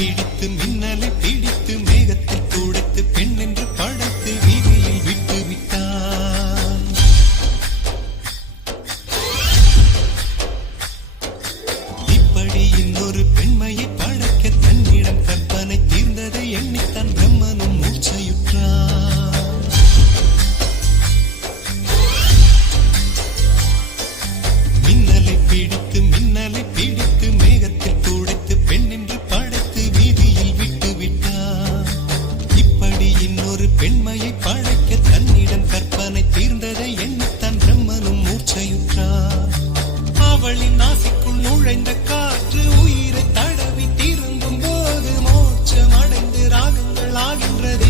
பிடித்து மின்னலை பிடித்து மேகத்தை துடைத்து பெண் என்று படைத்து வீதியில் விட்டு விட்டான். இப்படி இன்னொரு பெண்மையை படைக்க தன்னிடம் கற்பனை தீர்ந்ததை எண்ணித்தான் பிரம்மனும் மூச்சையுற்றான் மின்னலை பிடித்து பெண்மையை படைக்க தன்னிடம் கற்பனை தீர்ந்ததை எண்ணித்தான் பிரம்மனும் மூச்சையுற்றார் அவளின் நாசிக்குள் நுழைந்த காற்று உயிரை தடவி தீர்ந்தும் போது மோட்சம் அடைந்து ராகங்கள் ஆகின்றது.